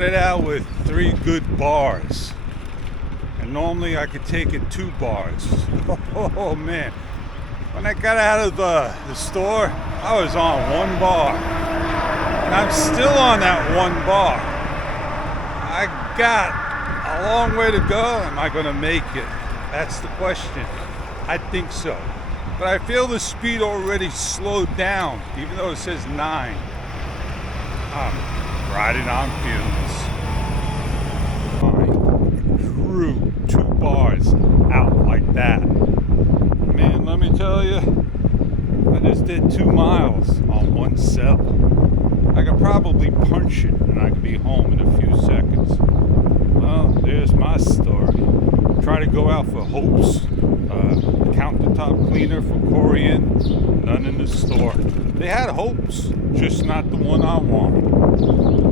Started out with 3 good bars, and normally I could take it 2 bars. Oh man, when I got out of the store, I was on 1 bar, and I'm still on that 1 bar. I got a long way to go. Am I going to make it? That's the question. I think so, but I feel the speed already slowed down, even though it says 9. I'm riding on fumes. Crew 2 bars out like that. Man, let me tell you, I just did 2 miles on 1 cell. I could probably punch it and I could be home in a few seconds. Well, there's my story. Try to go out for hopes. Countertop cleaner for Korean, none in the store. They had hopes, just not the one I want.